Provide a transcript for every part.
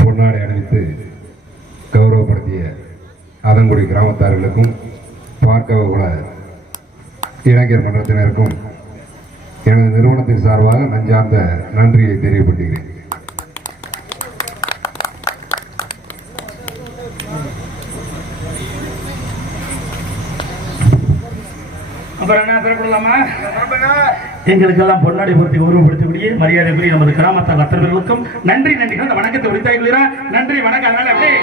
பொன்னாடை அணிவித்து கௌரவப்படுத்திய அதங்குடி கிராமத்தார்களுக்கும் பார்க்கவுல இளைஞர் மன்றத்தினருக்கும் எனது நிறுவனத்தின் சார்பாக நஞ்சார்ந்த நன்றியை தெரியப்படுத்துகிறேன். எங்களுக்கெல்லாம் பொன்னாடி பொருத்தி உருவப்படுத்தக்கூடிய மரியாதைக்குரிய நமது கிராமத்தார் அத்தனை பேர்களுக்கும் நன்றி நன்றிகள். அந்த வணக்கத்தை உரித்தாய் கொள்கிறேன். நன்றி வணக்கம். அதனால அப்படியே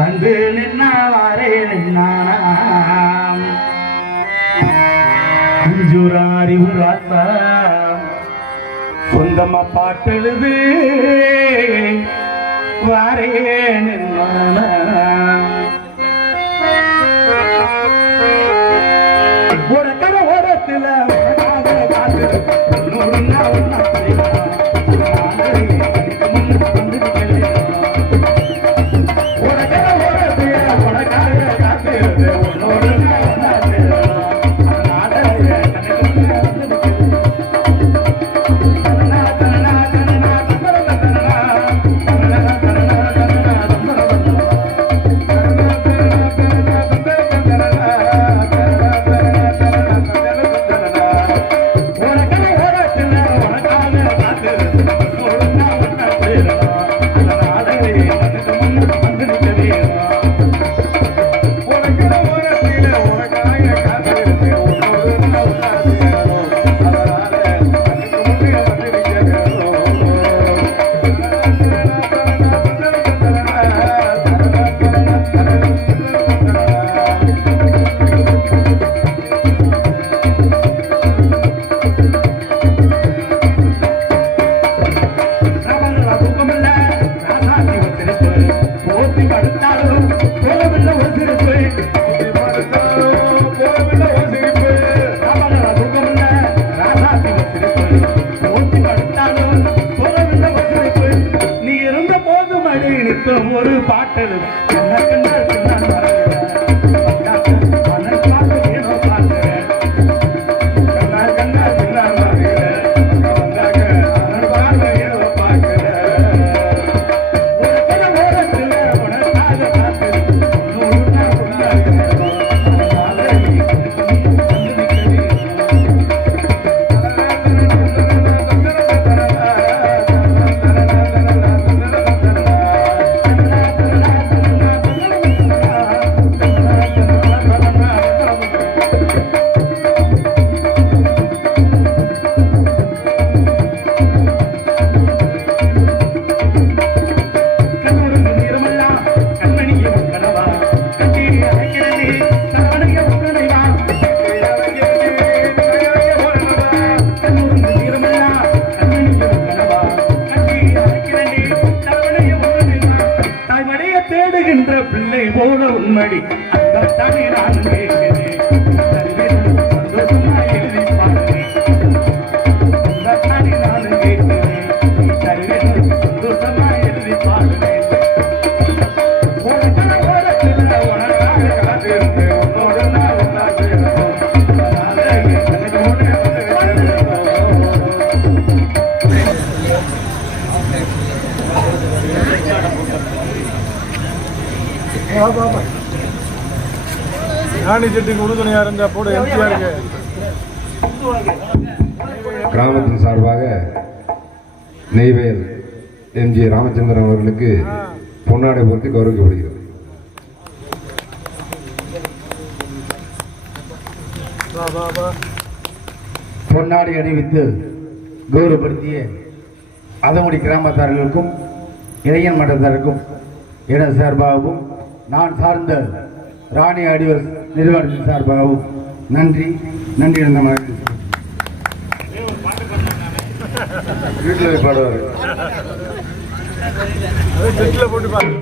வந்து நின்னாரே நின்னானாம் அஞ்சுராரி உராத்தா சொந்தமா பாட்டெழுது வாரே ஒரு கர ஓரத்தில் ஒரு பாட்டல் பிள்ளை போல உண்மடி அந்தத்தானே நான் கேட்கிறேன். சந்தோஷமா எழுதி பாடுறேன். அந்தத்தானே நான் கேட்கிறேன். சந்தோஷமா எழுதி பாடுறேன். உனக்காக காத்திருந்து உன்னோடு நான் ஒன்னா சேரணும். கிராமத்தின் சார்பாக நெய்வேல் எம்ஜி ராமச்சந்திரன் அவர்களுக்கு பொன்னாடை பொருத்தி கௌரவிக்கப்படுகிறது. பொன்னாடை அணிவித்து கௌரவப்படுத்திய அதங்குடி கிராமத்தார்களுக்கும் இளைஞர் மன்றத்தாருக்கும் எனது சார்பாகவும் நான் சார்ந்த ராணி ஆடியோஸ் நிறுவனத்தின் சார்பாகவும் நன்றி நன்றி. இருந்த மாதிரி வீட்டில் பாடுவார் போட்டு பாரு.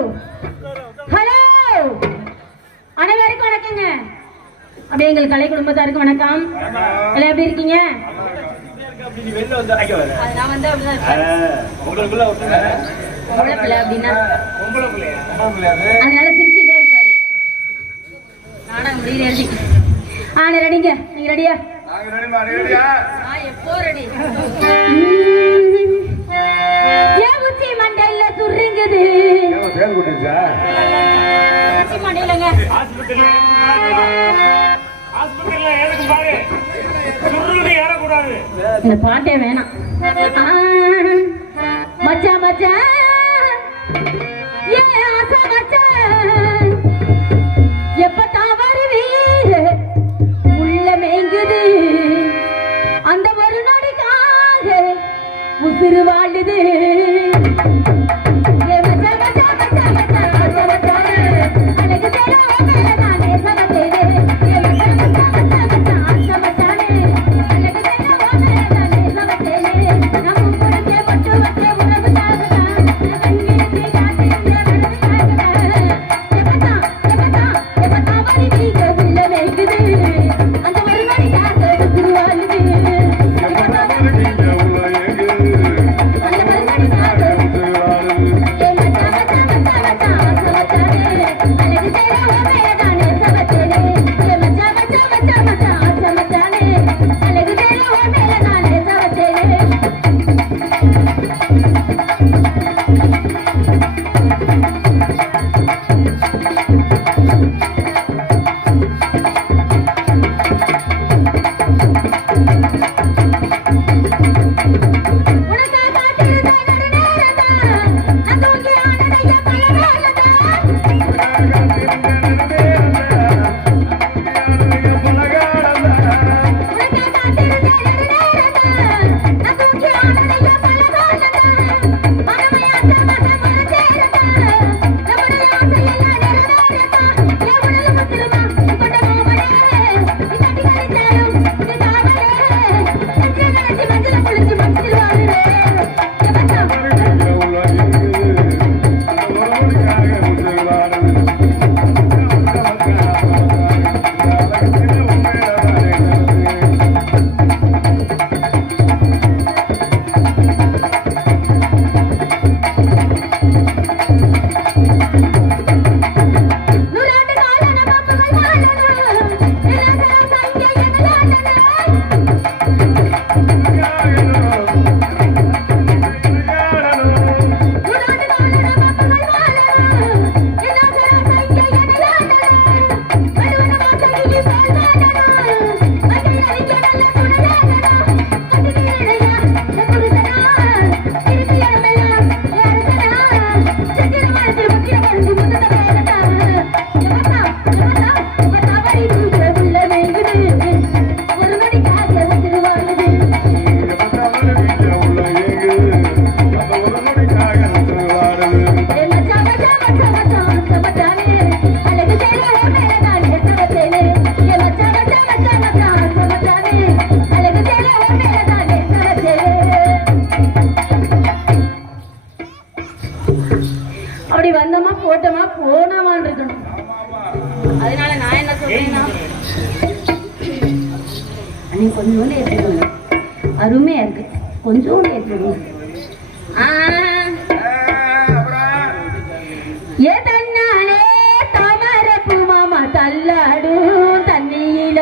ஹலோ அனைவருக்கும் வணக்கங்க. அப்படியே எங்கள் கலை குடும்பத்தாருக்கு வணக்கம். எல்லாம் எப்படி இருக்கீங்க? அது நான் வந்து பொம்பளை பிள்ளை அப்படின்னா அதனால சிரிச்சுட்டே இருப்பாரு. நாடகம் முடிய ரெடி. ரெடிங்க. நீங்க ரெடியா? எப்போ ரெடி? ஏன் உச்சி மண்டையில சுருங்குது? உச்சி மண்டையிலங்க இந்த பாட்டே வேணாம். மச்சா மச்சா ஏ ஆசா மச்சா எப்பதான் வருவீர உள்ள மேங்குது அந்த ஒரு நொடிக்காக உசுறு வாழுது. போட்டோமா போனவான் இருக்கணும். அதனால நான் என்ன சொல்றேன்னா நீங்க கொஞ்சோண்டு ஏற்றுக்கோங்க, அருமையா இருக்கு, கொஞ்சோண்டு ஏற்றுக்கோங்க. ஏ தன்னாலே தாமர பூமாமா தள்ளாடும் தண்ணியில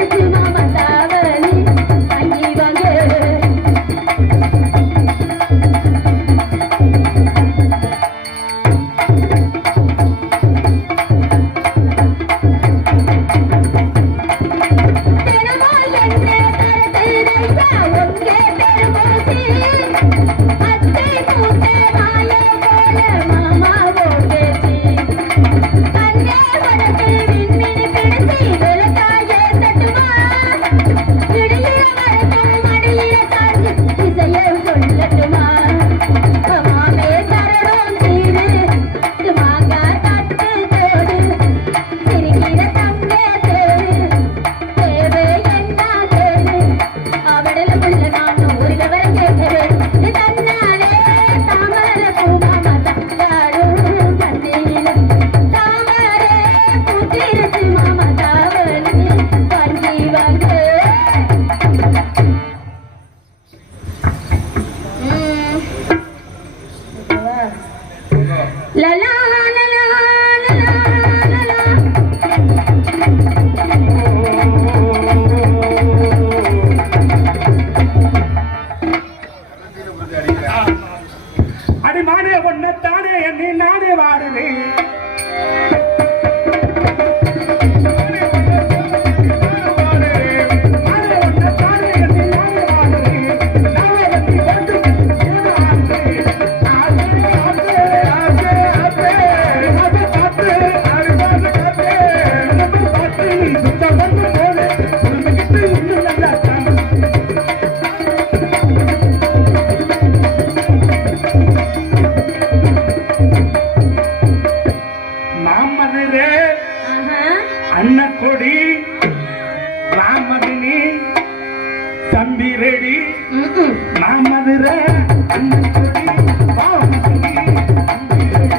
பூத்திருச்சு மாமா தாவணி அங்கி வாங்க அடிமானே ஒன்னத்தானே என்னை நானே வாடுவேன் அன்னக்கொடி ராமதினி தம்பி ரெடி மாமதுர அன்னக்கொடி ராமதினி தம்பி ரெடி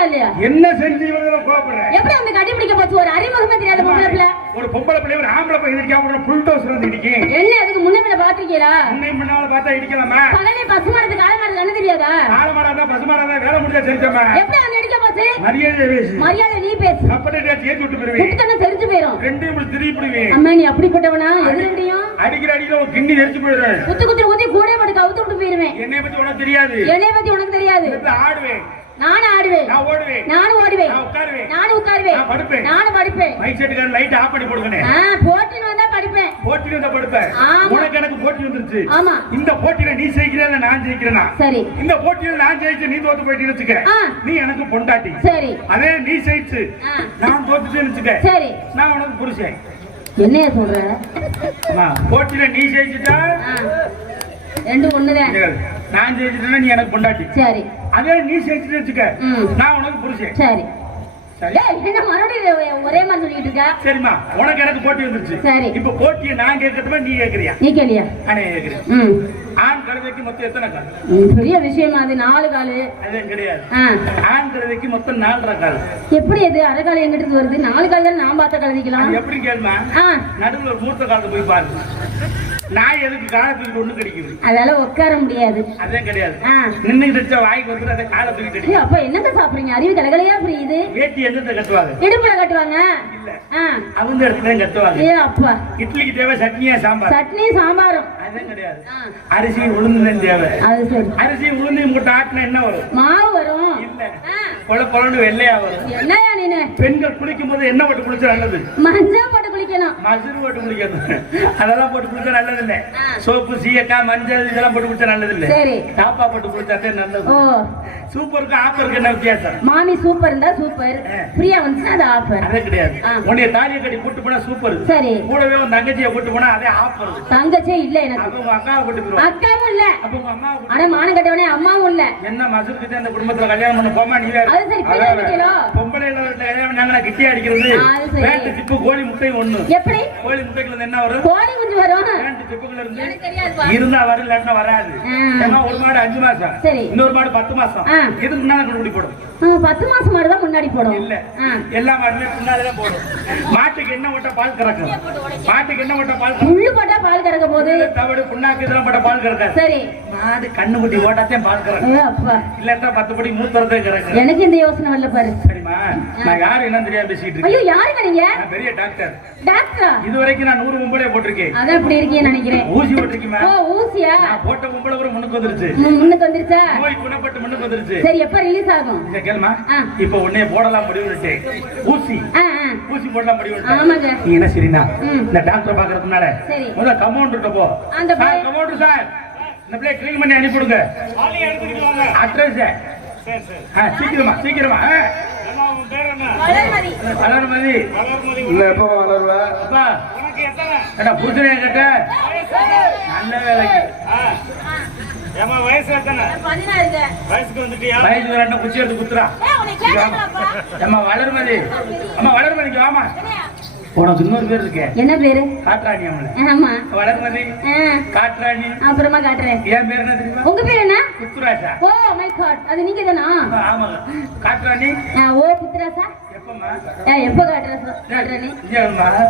அது என்ன செஞ்சு எப்படி வந்து கண்டுபிடிக்க போச்சு ஒரு அறிமுகமே தெரியாத பொம்பளை பிள்ளை ஒரு பொம்பளை பிள்ளை ஒரு ஆம்பளை பிள்ளை இடிக்காம புல்டோசர் வந்து இடிக்கும் என்ன அதுக்கு முன்ன பிள்ளை பாத்திருக்கீங்களா முன்னை முன்னால பார்த்தா இடிக்கலாமா பகலே பசுமாரத்துக்கு காலமாரத்துக்கு என்ன தெரியாதா காலமாராதா பசுமாராதா வேலை முடிஞ்சா செஞ்சோமா எப்படி வந்து இடிக்க போச்சு மரியாதை பேசு மரியாதை நீ பேசு அப்படி ஏத்தி விட்டு போயிருவேன் குட்டன தெரிஞ்சு போயிரும் ரெண்டையும் இப்படி திருப்பி போடுவேன் அம்மா நீ அப்படிப்பட்டவனா எது ரெண்டையும் அடிக்கிற அடியில ஒரு கிண்ணி தெரிச்சு போயிடுவேன் குத்தி கூட படுக்க அவுத்து விட்டு போயிருவேன் என்னைய பத்தி உனக்கு தெரியாது என்னைய பத்தி உனக்கு தெரியாது ஆடுவேன் நானும் ஆடுவேன் நான் ஓடுவேன் நானும் ஓடுவேன் நான் உட்காருவேன் நானும் உட்காருவேன் நான் படுப்பேன் நானும் படுப்பேன் மைக் செட்டுக்கார லைட் ஆஃப் பண்ணி போடுங்கனே போட்டின்னு வந்தா படுப்பேன் போட்டில வந்தா படுப்பேன் உனக்கு எனக்கு போட்டி வந்துருச்சு ஆமா இந்த போட்டில நீ ஜெயிக்கிறா இல்ல நான் ஜெயிக்கிறேனா சரி இந்த போட்டில நான் ஜெயிச்சு நீ தோத்து போயிட்டீன்னு வச்சுக்க நீ எனக்கு பொண்டாட்டி சரி அதே நீ ஜெயிச்சு நான் தோத்துட்டேன்னு வச்சுக்க சரி நான் உனக்கு புருஷன் என்னைய சொல்ற போட்டில நீ ஜெயிச்சுட்டா ரெண்டு ஒண்ணுதான் நான் ஜெயிச்சிட்டேன்னா நீ எனக்கு பொண்டாட்டி சரி அதே நீ ஜெயிச்சுட்டு வச்சுக்க நான் உனக்கு புருஷன் சரி என்ன மறுபடியும் ஒரே மாதிரி சொல்லிட்டு இருக்க சரிம்மா உனக்கு எனக்கு போட்டி வந்துருச்சு சரி இப்ப போட்டியை நான் கேட்கட்டுமா நீ கேட்கறியா நீ கேளியா நானே கேட்கிறேன் ஆண் கழுதைக்கு மொத்தம் எத்தனை கால் பெரிய விஷயமா அது 4 காலு அது கிடையாது ஆண் கழுதைக்கு மொத்தம் 4 கால் எப்படி அது அரை கால் எங்கிட்ட வருது 4 கால் தான் நான் பார்த்த கழுதிக்கலாம் எப்படி கேளுமா நடுவில் ஒரு மூர்த்த காலத்தை போய் பாரு நான் எதுக்கு காலத்துக்கு ஒண்ணு கிடைக்குது அதால உட்கார முடியாது அதே கிடையாது நின்னுட்டு வச்சா வாய்க்கு வந்து அதை காலை தூக்கிட்டு அடிக்கும் அப்ப என்னங்க சாப்பிடுறீங்க அறிவு கலகலையா புரியுது வேட்டி எந்த கட்டுவாங்க இடுப்புல கட்டுவாங்க அவங்க இடத்துல கட்டுவாங்க ஏ அப்பா இட்லிக்கு தேவை சட்னியா சாம்பார் சட்னி சாம்பாரும் அதே கிடையாது அரிசி உளுந்து தேவை அது சரி அரிசி உளுந்து மூட்டை ஆட்டினா என்ன வரும் மாவு வரும் இல்ல கொல கொலன்னு வெள்ளையா வரும் என்னயா நீனு பெண்கள் குளிக்கும் போது என்ன போட்டு குளிச்சா நல்லது மஞ்சள் போட்டு குளிக்கணும் மஞ்சள் போட்டு குளிக்கணும் அதெல்லாம் போட்டு குளிச்சா நல்லது இல்ல சோப்பு சீயக்காய் மஞ்சள் இதெல்லாம் போட்டு குளிச்சா நல்லது இல்ல சரி டாப்பா போட்டு குளிச்சாதே நல்லது ஓ சூப்பருக்கு ஆப்பருக்கு என்ன வித்தியாசம் மாமி சூப்பர் இருந்தா சூப்பர் பிரியா வந்துச்சுன்னா அது ஆஃபர் அதே கிடையாது உன்னைய தாலியை கட்டி கூட்டு போனா சூப்பர் சரி கூடவே உன் தங்கச்சியை கூட்டு போனா அதே ஆஃபர் தங்கச்சியே இல்ல எனக்கு அப்ப உங்க அக்காவை கூட்டு போயிடும் அக்காவும் இல்ல அப்ப உங்க அம்மா ஆனா மானம் கட்டவனே அம்மாவும் இல்ல என்ன மசுருக்கு அந்த குடும்பத்துல கல்யாணம் பண்ண போமா நீ வேற அது சரி பிள்ளை பொம்பளை கல்யாணம் வாங்கினா கிட்டி அடிக்கிறது அது சரி. பேண்ட் டிப்பு கோழி முட்டை ஒண்ணு எப்படி கோழி முட்டைக்குள்ள இருந்து என்ன வரும் கோழி குஞ்சு வரும் பேண்ட் டிப்புக்குள்ள இருந்து எனக்கு தெரியாதுப்பா. இருந்தா வரும் இல்லாட்டினா வராது ஏன்னா ஒரு மாடு 5 மாசம் சரி. இன்னொரு மாடு 10 மாசம் ஆ. எதுக்கு முன்னால குடி போடும் 10 மாசம் மாடு தான் முன்னாடி போடும் இல்ல ஆ. எல்லா மாடுமே பின்னாலதான் போடும் மாட்டுக்கு என்ன ஓட்ட பால் கறக்கும் மாட்டுக்கு என்ன ஓட்ட பால் கறக்கும் முள்ளு போட்டா பால் கறக்க போகுது தவிடு புண்ணாக்கு இதெல்லாம் போட்ட பால் கறக்காது சரி மாடு கண்ணுக்குட்டி ஓட்டாத்தையும் பால் கறக்கும் அப்பா இல்லாட்டா 10 படி மூத்தறதே கறக்கும் எனக்கு இந்த யோசனை வரல பாரு சரிமா நான் யாரு என்ன தெரியாம பேசிட்டு இருக்கேன் ஐயோ யாருங்க நீங்க நான் பெரிய டாக்டர் டாக்டரா இதுவரைக்கும் நான் 100 கும்பலே போட்டிருக்கேன் அதான் இப்படி இருக்கீங்கன்னு நினைக்கிறேன் ஊசி போட்டிருக்கீங்க ஓ ஊசியா நான் போட்ட கும்பல கூட முன்னுக்கு வந்துருச்சு முன்னுக்கு வந்துருச்சா நோய் குணப்பட்டு முன்னுக்கு வந்துருச்சு சரி எப்ப ரிலீஸ் ஆகும் இத கேளுமா ஆ. இப்ப உடனே போடலாம் முடிவுட்டு ஊசி ஆ, ஆ. ஊசி போடலாம் முடிவுட்டு ஆமாங்க. நீ என்ன சரினா ம். இந்த டாக்டர் பாக்குறதுக்கு முன்னால சரி. முதல்ல கம்பவுண்டர் போ அந்த பையன்- கம்பவுண்டர் சார் இந்த பிள்ளை க்ளீன் பண்ணி அனுப்பிடுங்க அட்ரஸ் சீக்கிரமா சீக்கிரமா வளர்மதி. வளர்மதி இல்ல எப்போ வளருவ அப்பா என்ன புருஷனே கேட்ட நல்ல வேலைக்கு வயசு எத்தனை 16ங்க. வயசுக்கு வந்துட்டியா வயசுக்கு ரெண்டு குச்சி எடுத்து குத்துறா ஏய், உன்னை கேட்டாங்களாப்பா? அம்மா வளர்மதி அம்மா வளர்மதிக்கு வாமா உனக்கு இன்னொரு பேர் இருக்கே என்ன பேரு காற்றாணி அம்மன் ஆமா வளர்மதி ஆ, காற்றாணி அப்புறமா காட்டுறேன் என் பேர் என்ன தெரியுமா உங்க பேர் என்ன புத்துராசா ஓ மை காட் அது நீங்க தானா ஆமா காற்றாணி ஓ புத்திராசா எப்பமா எப்ப காட்டுறேன்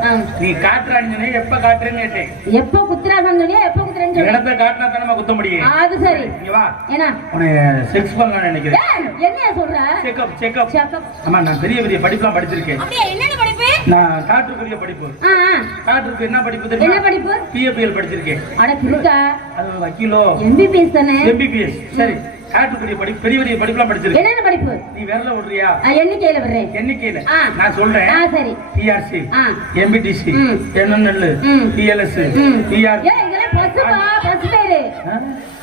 ஆ. நீ காற்றாணி எப்ப காட்டுறேன்னு கேட்டேன் எப்ப குத்துறாசான்னு சொன்னியா எப்ப குத்துறேன்னு சொன்னியா? இடத்த காட்டினா தானே குத்த முடியும் அது சரி இங்க வா என்ன உன்னை செக்ஸ் பண்ணலாம்னு நினைக்கிறேன் ஏய், என்னையா சொல்ற செக்அப் செக்அப் செக்கப். ஆமா நான் பெரிய பெரிய படிப்புலாம் படிச்சிருக்கேன் அப்படியே என்னென்ன படிப்பு நான் டாக்டருக்குரிய படிப்பு ஆ, ஆ. டாக்டருக்கு என்ன படிப்பு என்ன தெரியுமா படிப்பு பிஎப்பிஎல் படிச்சிருக்கேன் அட குடுக்கா அது வக்கீலோ எம்பிபிஎஸ் தானே எம்பிபிஎஸ் சரி டாக்டருக்குரிய படிப்பு பெரிய பெரிய படிப்புலாம் படிச்சிருக்கேன் என்னென்ன படிப்பு நீ விரல விடுறியா எண்ணிக்கையில வர்றேன் எண்ணிக்கையில ஆ. நான் சொல்றேன் ஆ சரி டிஆர்சி ஆ. எம்பிடிசி ம். என்என்எல் ம். டிஎல்எஸ் ம். டிஆர் ஏய் இதெல்லாம் பஸ்ஸுப்பா பஸ் பேரு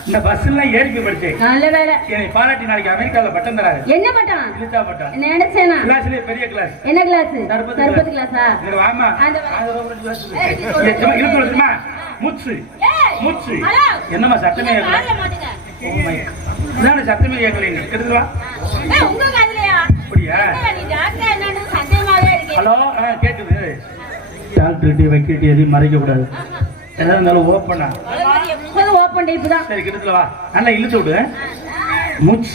இந்த பஸ் எல்லாம் ஏறி போய் படிச்சேன் நல்ல வேலை என்னை பாராட்டி நாளைக்கு அமெரிக்கால பட்டம் தராரு என்ன பட்டான் இழுத்தா பட்டம் நினைச்சேனா கிளாஸ்லயே பெரிய கிளாஸ் என்ன கிளாஸ் சர்பத்து சர்பத்து கிளாஸா இங்க வாமா அந்த இழுத்து முச்சு முச்சு என்னம்மா சத்தமே கேட்கல Oh my God. இதான சத்தமே கேட்கல எடுத்து வா உங்க காதுலயா அப்படியா நீ டாக்டர் என்னன்னு சந்தேகமாவே இருக்கு ஹலோ கேக்குது டாக்டர்கிட்ட வைக்கிட்டு எதையும் மறைக்க கூடாது எதாவது இருந்தாலும் ஓப்பனா எப்போதும் ஓப்பன் டைப் தான் சரி கிட்டத்துல வா நல்லா இழுத்து விடு மூச்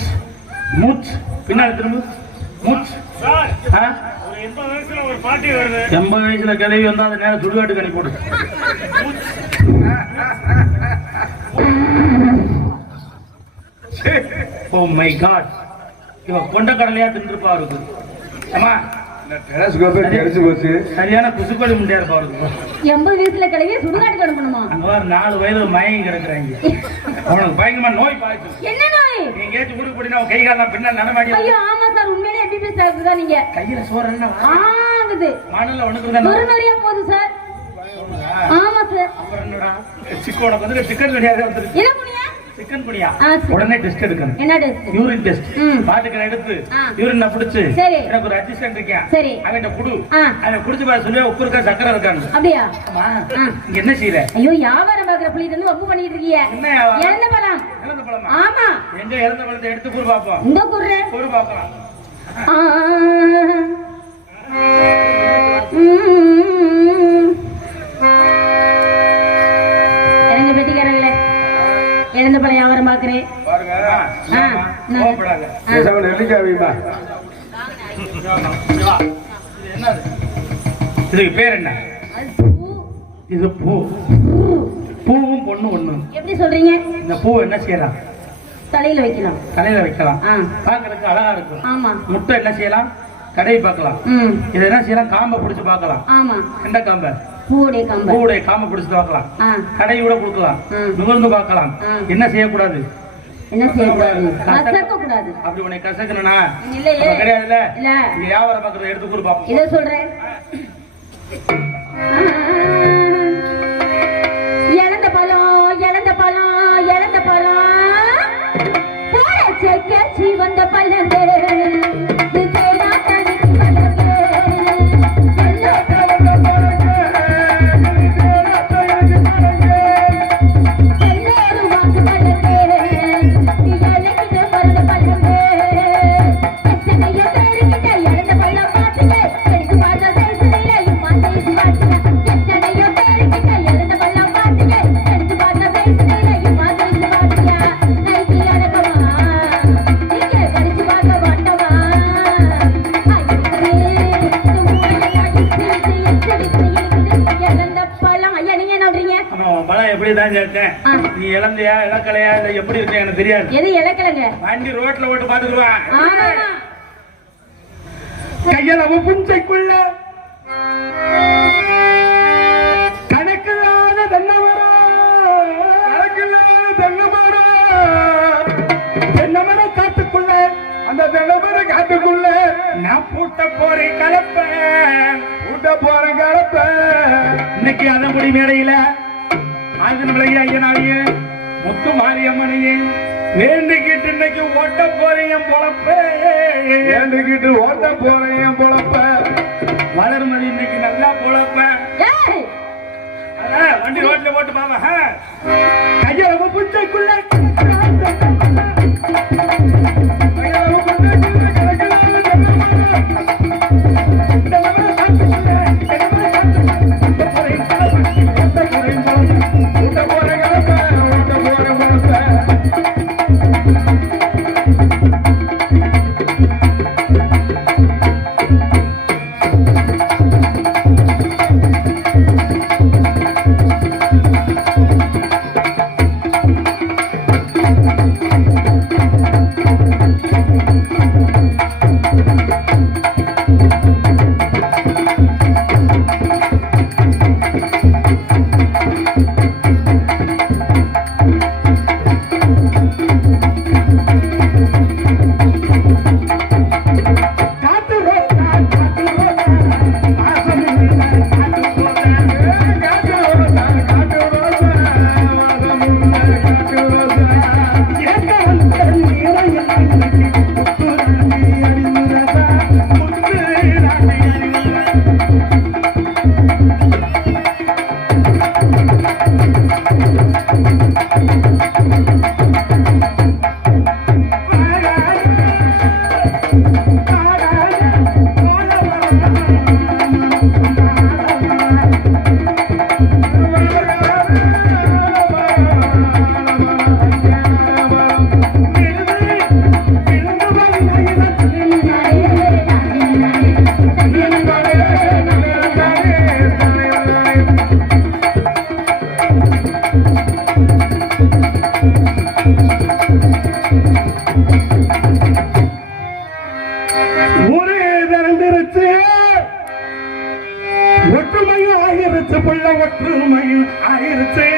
மூச் பின்னாடி திரும்ப மூச் சார் ஆ? ஒரு 80 வயசுல ஒரு பாட்டி வருது 80 வயசுல கிளவி வந்தா அந்த நேரம் சுடுகாட்டுக்கு அனுப்பி போடு ஓ மை காட் இவ கொண்ட கடலையா தின்றுப்பா இருக்கு அம்மா டெலஸ்கோப் கிடைச்சு போச்சு சரியான குசுக்கொடி முண்டியா இருப்பா இருக்கு 80 வயசுல கிளவி சுடுகாட்டுக்கு அனுப்பணுமா அங்க வர 4 வயது மயங்கி கிடக்குறாங்க அவனுக்கு பயங்கரமா நோய் பாய்ச்சு என்ன நோய் நீ எங்கேயாச்சும் ஊருக்கு போனா கை காலம் பின்னா நடமாடி ஐயோ ஆமா சார் உண்மையிலே எம்பிபிஎஸ் டாக்டர் தான் நீங்க கையில சோறு என்ன ஆகுது மாடல்ல உனக்கு நொறு நொறியா போகுது சார் ஆமா சார் அப்புறம் என்னடா சிக்கோட வந்து சிக்கன் குனியாக வந்துருச்சு என்ன புனியா சிக்கன் குனியா ஆ, சரி. உடனே டெஸ்ட் எடுக்கணும் என்ன டெஸ்ட் யூரின் டெஸ்ட் ம். பாத்துக்கிற எடுத்து ஆ. யூரின் பிடிச்சு சரி. எனக்கு ஒரு அசிஸ்டன்ட் இருக்கேன் சரி. அவன் குடு ஆ. அவன் குடிச்சு பாரு சொல்லி உப்பு இருக்கா சக்கரை இருக்கான்னு அப்படியா ஆமா. ஆ. இங்க என்ன செய்யற ஐயோ வியாபாரம் பாக்குற புள்ளிட்டு இருந்து ஒப்பு பண்ணிட்டு இருக்கீங்க என்ன வியாபாரம்? இறந்த பழம் இறந்த பழமா ஆமா எங்க இறந்த பழத்தை எடுத்து கூறு பாப்போம் இந்த குர்ரு கூறு பாப்போம் இறங்க பெட்டிக்காரங்களே இறந்த பழம் வியாபாரம் பாக்குறேன் பாருங்க கோவப்படாத பேசாம நெல்லிக்காய் வைமா இது என்னது இதுக்கு பேர் என்ன இது பூ பூவும் பொண்ணு ஒண்ணு எப்படி சொல்றீங்க இந்த பூ என்ன செய்யலாம் தலையில வைக்கலாம் தலையில வைக்கலாம் ஆ. பாக்குறதுக்கு அழகா இருக்கும் ஆமா முட்டை என்ன செய்யலாம் கடையை பார்க்கலாம் ம் இதை என்ன செய்யலாம் காம்பை பிடிச்சு பார்க்கலாம் ஆமா எந்த காம்பை பூவுடைய கம்பு பூவுடைய காம்பை பிடிச்சு பார்க்கலாம் ஆ கடையை கூட கொடுக்கலாம் ம். நுகர்ந்து பார்க்கலாம் ஆ. என்ன செய்யக்கூடாது என்ன செய்யக்கூடாது கசக்க கூடாது அப்படி உன்னை கசக்கணும்னா இல்லையே அப்ப கிடையாதுல்ல இல்ல இங்க வியாபாரம் பார்க்கறத எடுத்து கூட பார்ப்போம் இத சொல்றேன் இழந்த பழம் இழந்த பழம் இழந்த பழம் போட செக்கச்சி வந்த பழங்க இது தேடா தனிக்கு பழங்க எல்லா பழங்க எல்லாரும் வாக்கு பழங்க நீ இழக்கிட்ட பறந்த பழங்க எத்தனையோ பேருக்கிட்ட இழந்த பழம் பார்த்துட்டு தான் சேர்த்தேன். ஆ. நீ இளந்தையா இளக்கலையா இல்ல எப்படி இருக்க எனக்கு தெரியாது. எது இழக்கலங்க? வண்டி ரோட்ல ஓட்டு பாத்துக்குவான். ஆமாமா. கையளவு புஞ்சைக்குள்ள கணக்கில்லாத தென்னமர காட்டுக்குள்ள அந்த தென்னமர காட்டுக்குள்ள நான் பூட்ட போறேன் கலப்ப இன்னைக்கு அதன்படி மேடையில ஆதின விளைய ஐயனாவிய முத்து மாரியம்மனையே வேண்டிக்கிட்டு இன்னைக்கு ஓட்ட போறேன் என் பொழப்ப ஏண்டுகிட்டு ஓட்ட போறேன் என் பொழப்ப வளர்மதி இன்னைக்கு நல்லா பொழப்ப ஏய், வண்டி ரோட்ல போட்டு பாவா கையளவு புஞ்சைக்குள்ள ஒற்றுமையும் ஆயிருச்சு புள்ள ஒற்றுமையும் ஆயிருச்சு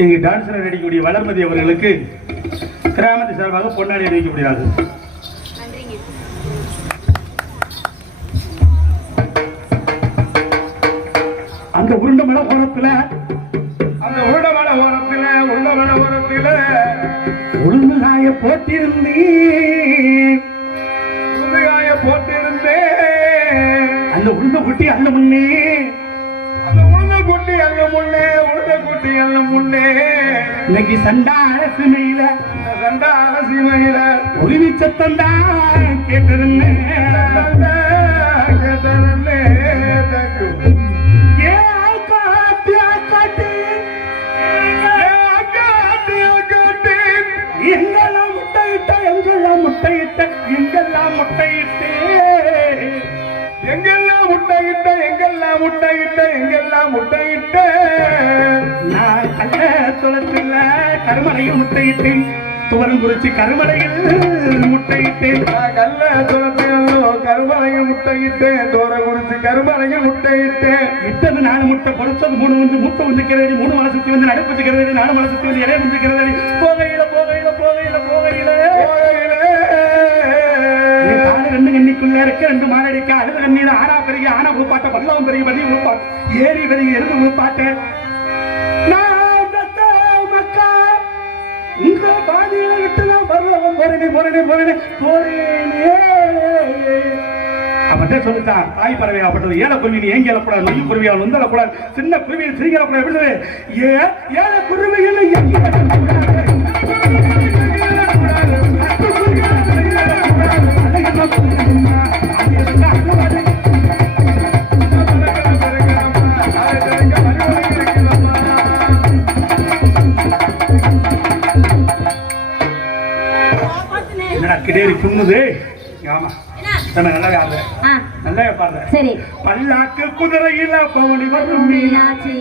இங்கு டான்ஸர் நடிக்கக்கூடிய வளர்மதி அவர்களுக்கு கிராமத்து சார்பாக பொன்னாடி அணிவிக்கப்படுகிறது. அந்த உருண்டமலை ஓரத்துல உளுந்துகாய போட்டிருந்தேன் அந்த உளுந்த குட்டி அல்ல முன்னே இன்னைக்கு சண்டாள சிமையில உருவி சத்தந்தான் கேட்டிருந்தேன். எங்கெல்லாம் முட்டையிட்ட எங்கெல்லாம் முட்டையிட்ட எங்கெல்லாம் முட்டையிட்டு எங்கெல்லாம் முட்டையிட்ட எங்கெல்லாம் முட்டையிட்ட எங்கெல்லாம் முட்டையிட்ட நான் கல்ல துளத்துல கருமலையில் முட்டையிட்டேன். துவரம் குறிச்சி கருமலையில் முட்டையிட்டேன். நான் கல்ல துளத்திலோ கருமலையில் முட்டையிட்டேன். தோரம் குறிச்சி கருமலையில் முட்டையிட்டேன். இத்தனை 4 முட்டை பொறுத்தது 3 வந்து முட்டை வந்துக்கிறது 3 மலை சுத்தி வந்து நடைபெற்றுக்கிறது 4 மலை சுத்தி வந்து இலைய வந்துக்கிறது. போகையில போகையில போகையில போகையில ரெண்டு கண்ணிக்குள்ள இருக்க 2 மாரடிக்க அழுத கண்ணீர் ஆனா பெருகி ஆனா உருப்பாட்ட பல்லவம் பெருகி பண்ணி உருப்பாட்டு ஏறி பெருகி இருந்து உருப்பாட்ட மக்கா இந்த பாதியில விட்டுதான் பல்லவம் போறேனே அவன்கிட்ட சொல்லிட்டான். தாய் பறவை அப்பட்டது ஏழை குருவி நீ ஏங்கி எழக்கூடாது, நொய்யு குருவியால் வந்து எழக்கூடாது, சின்ன குருவியில் சிரிக்க எழக்கூடாது. எப்படி ஏழை குருவியில் எங்கி கிடேரி புண்ணுது. ஆமா நல்லாவே ஆடுற நல்லாவே பாடுற. சரி பல்லாக்கு குதிரையில பவனி வரும் மீனாட்சி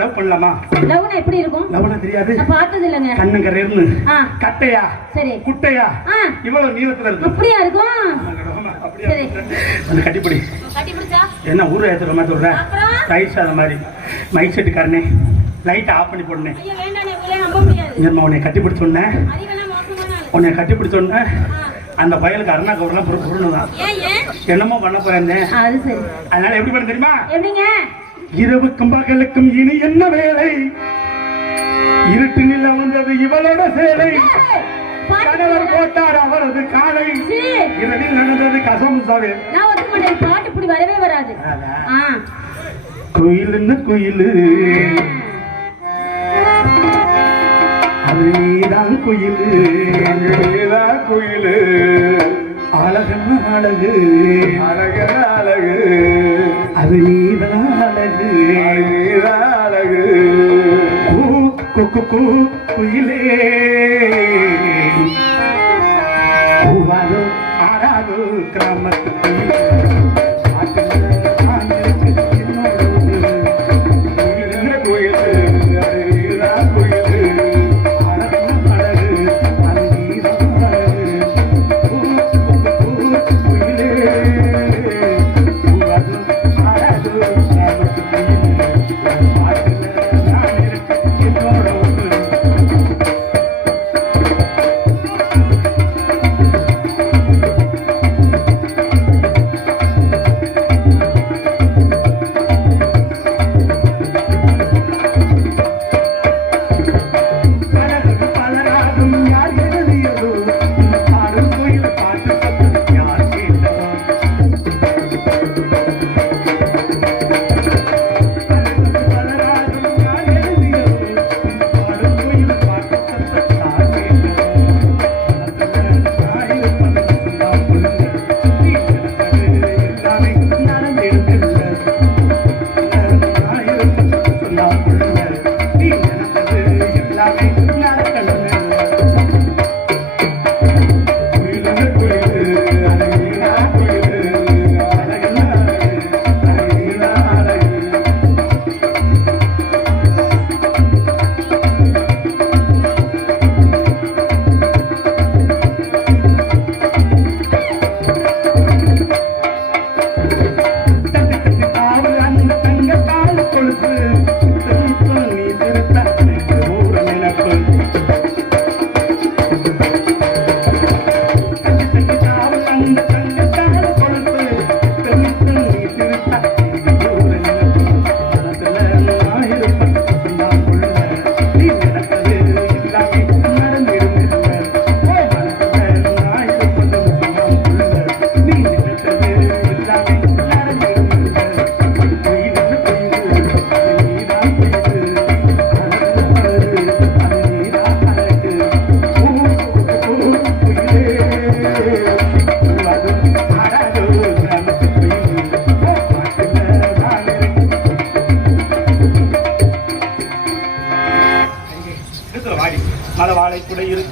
லவ் பண்ணலாமா? லவ்னா எப்படி இருக்கும்? லவ்னா தெரியாது, நான் பார்த்தது இல்லங்க. கண்ணங்கரேர்னு கட்டையா சரி குட்டையா இவ்வளவு நீளத்துல இருக்கு. அப்படியா இருக்கும்? சரி அந்த கட்டிப்பிடி கட்டிப்பிடிச்சா என்ன ஊர் ஏத்துற மாதிரி சொல்ற ரைஸ் அந்த மாதிரி மைக் செட்டுக்காரனே லைட் ஆஃப் பண்ணி போடுனே. ஐயா வேண்டானே உங்களை நம்ப முடியாது. என்னம்மா உன்னை கட்டிப்பிடிச்ச உடனே அறிவெல்லாம் மோசமான ஆளு. உன்னை கட்டிப்பிடிச்ச உடனே அந்த பயலுக்கு அருணா கவர்லாம் புருணுதான் என்னமோ பண்ண போறேன். அது சரி. அதனால எப்படி பண்ண தெரியுமா? எப்படிங்க? இரவுக்கும் பகலுக்கும் இனி என்ன வேலை, இருட்டு நில வந்தது இவளோட சேலை, கணவர் போட்டார் அவரது காலை, இரவில் நடந்தது கசம் சவே. நான் ஒத்துக்க மாட்டேன், பாட்டு இப்படி வரவே வராது. குயிலுன்னு குயிலு அது நீதான் குயிலு, நீதான் குயிலு அழகன்னு அழகு அழகன அழகு அது நீதான் அழகு நீதான் அழகு குயிலே பூவாதோ ஆறாதோ கிராமத்து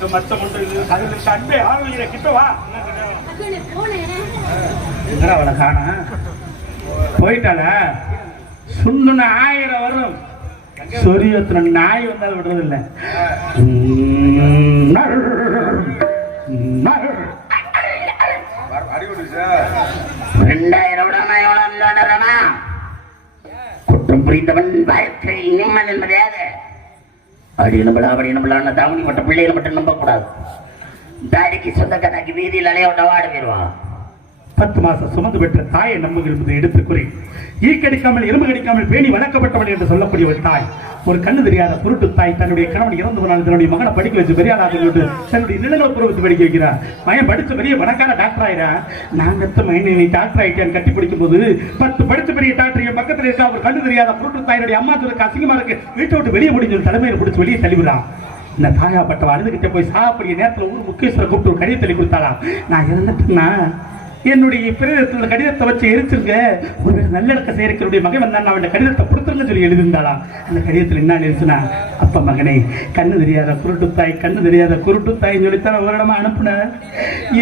உண்டு மச்சம் உண்டு அதுல அன்பே ஆளுகிற கிட்ட வா எங்கடா அவளை காண போயிட்டால சுண்ணுன 1000 வரும் சொரியத்துல நாய் வந்தாலும் விடுறது இல்லை குற்றம் புரிந்தவன் வாழ்க்கையில் நிம்மதி என்பதையாக அப்படி நம்பலான தாவணிப்பட்ட பிள்ளைகளை மட்டும் நம்பக்கூடாது. தாடிக்கு சொந்தக்காராக்கி வீதியில் அலையோட்ட வாடு போயிடுவான். 10 மாசம் சுமந்து பெற்ற தாயை நம்புகள் என்பதை எடுத்துக்கூறி ஈ கடிக்காமல் இரும்பு கடிக்காமல் பேணி வளர்க்கப்பட்டவள் என்று சொல்லக்கூடிய ஒரு தாய், ஒரு கண்ணு தெரியாத குருட்டு தாய் தன்னுடைய கணவன் இறந்து போனால் தன்னுடைய மகனை படிக்க வச்சு பெரியாளாக தன்னுடைய நிலநோக்குறவுக்கு படிக்க வைக்கிறார். மகன் படிச்ச பெரிய பணக்கார டாக்டர் ஆயிரா. நான் கத்த மகன் நீ டாக்டர் ஆயிட்டேன் கட்டி பிடிக்கும் போது 10 படிச்ச பெரிய டாக்டர் என் பக்கத்தில் இருக்கா. ஒரு கண்ணு தெரியாத குருட்டு தாயினுடைய அம்மா சொல்லுக்கு அசிங்கமா இருக்கு, வீட்டை விட்டு வெளியே முடிஞ்சு தலைமையில பிடிச்சி வெளியே தள்ளிவிடான். இந்த தாயாப்பட்டவ அழுதுகிட்ட போய் சாப்பிடிய நேரத்தில் ஊர் முக்கியஸ்வரர் கூப்பிட்டு ஒரு கடிதத்தை கொடுத்தாலாம். நான் இறந்துட்டேன்னா என்னுடைய பிரேதத்துல கடிதத்தை வச்சு எரிச்சிருங்க, ஒரு நல்லடக்க செயற்கருடைய மகன் வந்தான் அவன் கடிதத்தை கொடுத்துருங்க சொல்லி எழுதியிருந்தாளாம். அந்த கடிதத்தில் என்ன எழுதுனா, அப்ப மகனே கண்ணு தெரியாத குருட்டுத்தாய் கண்ணு தெரியாத குருட்டுத்தாய்ன்னு சொல்லித்தான் ஒரு இடமா அனுப்புன.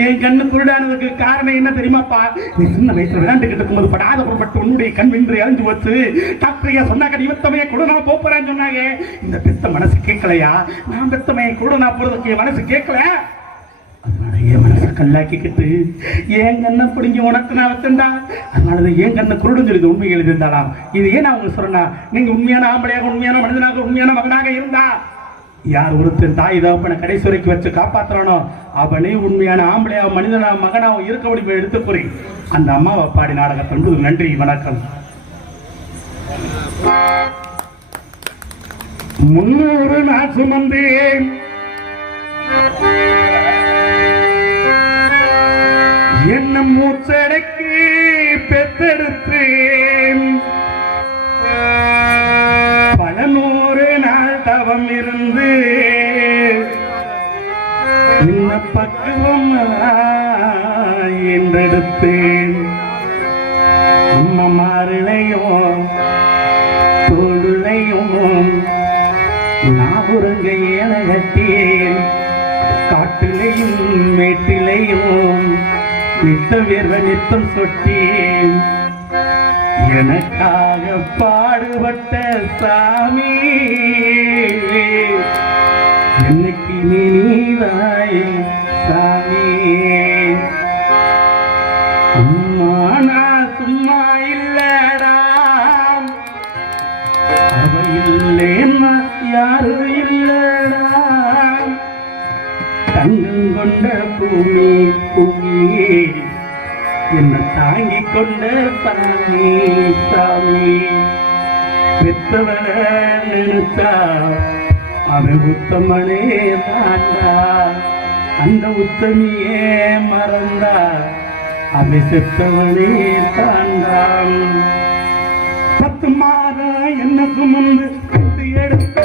என் கண்ணு குருடானதுக்கு காரணம் என்ன தெரியுமாப்பா, நீ சின்ன வயசுல விளையாண்டுகிட்டு இருக்கும்போது படாத பொருட்பட்டு உன்னுடைய கண் வென்று அழிஞ்சு வச்சு டாக்டரையா சொன்னாக்க இவத்தமையை கூட நான் போறேன்னு சொன்னாங்க. இந்த பெத்த மனசு கேட்கலையா, நான் பெத்தமையை கூட நான் போறதுக்கு மனசு கேட்கல. என் மனசை கல்லாக்கிக்கிட்டு என் கண்ணை பிடிங்க உனக்கு நான் வச்சிருந்தா, அதனால என் கண்ணை குருடுன்னு சொல்லி உண்மை எழுதியிருந்தாலாம். இது ஏன் அவங்க சொல்றேன்னா, நீங்க உண்மையான ஆம்பளையாக உண்மையான மனிதனாக உண்மையான மகனாக இருந்தா யார் ஒருத்தன் தாய் தகப்பனை கடைசி வரைக்கும் வச்சு காப்பாத்துறானோ அவனே உண்மையான ஆம்பளையாக மனிதனா மகனாக இருக்க முடியும் எடுத்துக்கூறி அந்த அம்மாவை பாடி நாடகத்தன்பு. நன்றி, வணக்கம். 300 நாள் சுமந்தேன் என்ன மூச்சடக்கி பெத்தெடுத்தேன், பல 100 நாள் தவம் இருந்து இன்ன பக்குவம் என்றெடுத்தேன். அம்மமாரிலையும் தோளுலையும் நாவுரங்க ஏன கட்டேன், காட்டிலையும் மேட்டிலையும் நித்த வேர்வை நித்தம் சொட்டேன். எனக்காக பாடுபட்ட சாமி என்னைக்கு நீதாய் சாமி. அம்மா நான் சும்மா இல்லடா, அவ இல்லைன்னா யாரு இல்லடா. தங்கம் கொண்ட பூமி பூமி என்ன தாங்கி கொண்ட சாமி சாமி. பெத்தவள நினைச்சா அவன் உத்தமனே தாண்டா, அந்த உத்தமியே மறந்தா அவன் செத்தவனே தாண்டாம். 10 மாதம் என்ன சுமந்து எடுத்த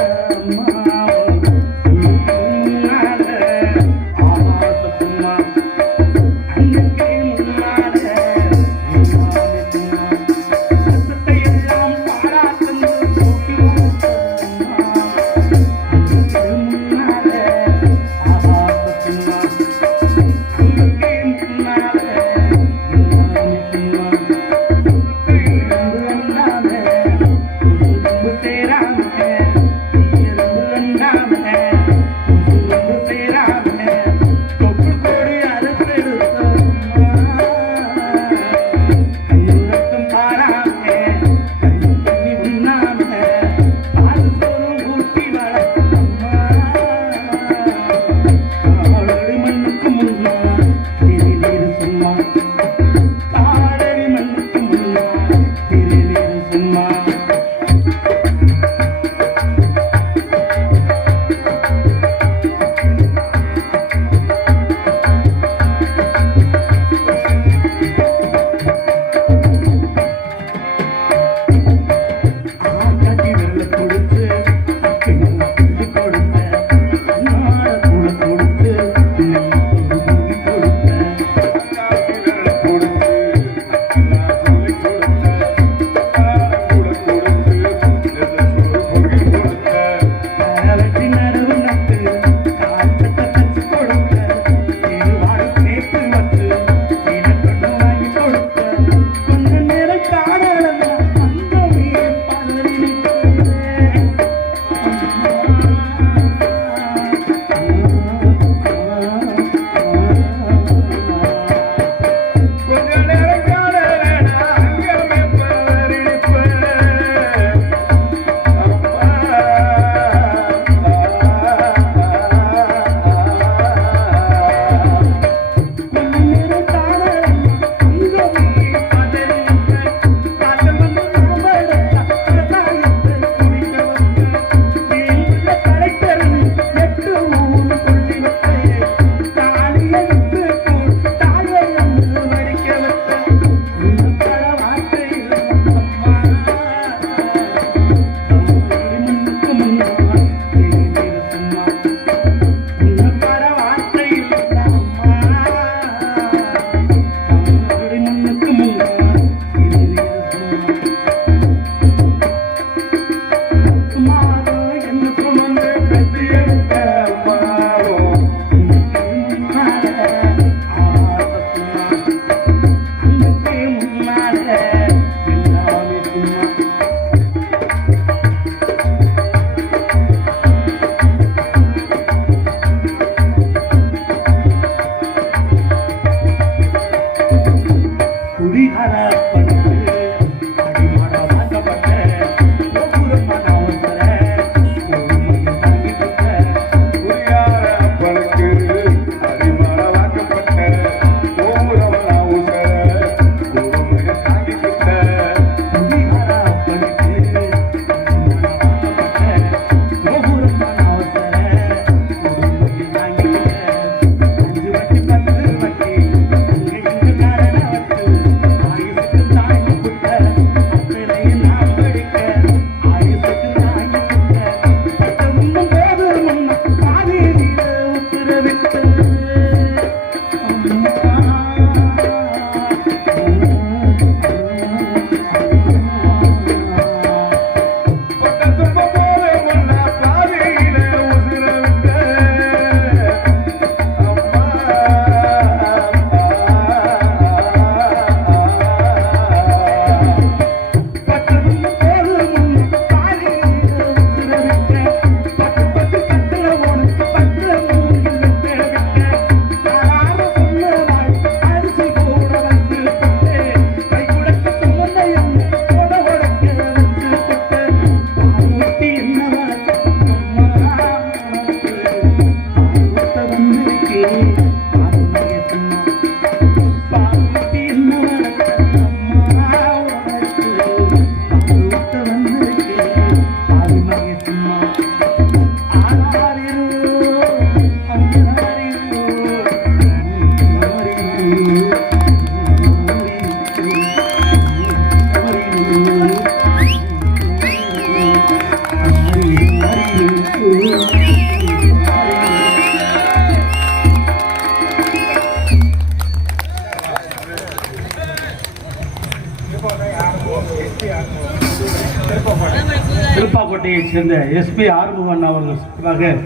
திருப்பாக்கோட்டையைச் சேர்ந்த எஸ்பி ஆறுமுகன் அவர்கள்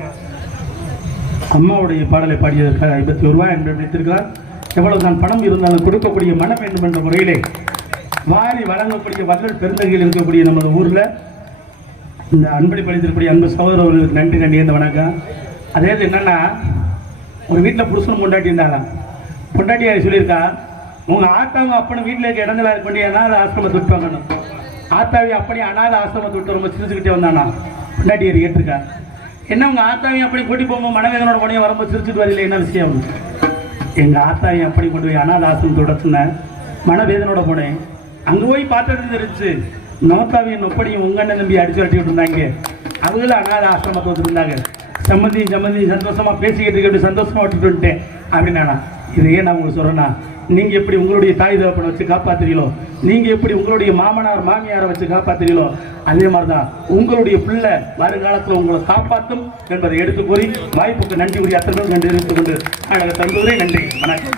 அம்மாவுடைய பாடலை பாடியதற்காக 51 ரூபாய் என்று அளித்திருக்கிறார். எவ்வளவு தான் பணம் இருந்தாலும் கொடுக்கக்கூடிய மனம் வேண்டும் என்ற முறையிலே வாரி வழங்கக்கூடிய வள்ளல் பெருந்தகையில் இருக்கக்கூடிய நமது ஊரில் இந்த அன்பளிப்பு அளித்திருக்கக்கூடிய அன்பு சகோதரர்களுக்கு நன்றி நன்றி இந்த வணக்கம். அதே என்னன்னா, ஒரு வீட்டில் புருஷன் பொண்டாட்டி இருந்தாலும் பொண்டாட்டியை சொல்லியிருக்கா, உங்கள் ஆத்தாவும் அப்பனும் வீட்டில் இருக்க இடங்களா இருக்க வேண்டிய அனாத ஆசிரமத்தை விட்டு வாங்கணும். ஆத்தாவி அப்படி அனாத ஆசிரமத்தை விட்டு ரொம்ப சிரிச்சுக்கிட்டே வந்தானா பொண்டாட்டியை கேட்டிருக்கா. என்ன உங்கள் ஆத்தாவையும் அப்படி கூட்டி போகும்போது மனவேதனோட போனே வரும்போது சிரிச்சுட்டு வரல, என்ன விஷயம்? எங்கள் ஆத்தாவையும் அப்படி கொண்டு போய் அனாத ஆசிரமத்தோட சொன்னேன், மனவேதனோட போனேன். அங்கே போய் பார்த்தது தெரிஞ்சு நோத்தாவியும் நொப்படியும் உங்க அண்ணன் தம்பி அடிச்சு வரட்டிக்கிட்டு இருந்தாங்க. அவங்களும் அனாத ஆசிரமத்தை வச்சுருந்தாங்க. சம்மந்தியும் சந்தோஷமா பேசிக்கிட்டு இருக்க சந்தோஷமா விட்டுட்டு வந்துட்டேன் அப்படின்னா. இதையே நான் உங்களுக்கு சொல்றேன்னா, நீங்க எப்படி உங்களுடைய தாய் தகப்பனை வச்சு காப்பாத்துறீங்களோ, நீங்க எப்படி உங்களுடைய மாமனார் மாமியாரை வச்சு காப்பாத்துறீங்களோ, அதே மாதிரிதான் உங்களுடைய பிள்ளை வருங்காலத்தில் உங்களை காப்பாற்றும் என்பதை எடுத்து கூறி வாய்ப்புக்கு நன்றி கூறி அத்தனை நன்றி தெரிவித்துக் கொண்டு தந்துவதே நன்றி. வணக்கம்.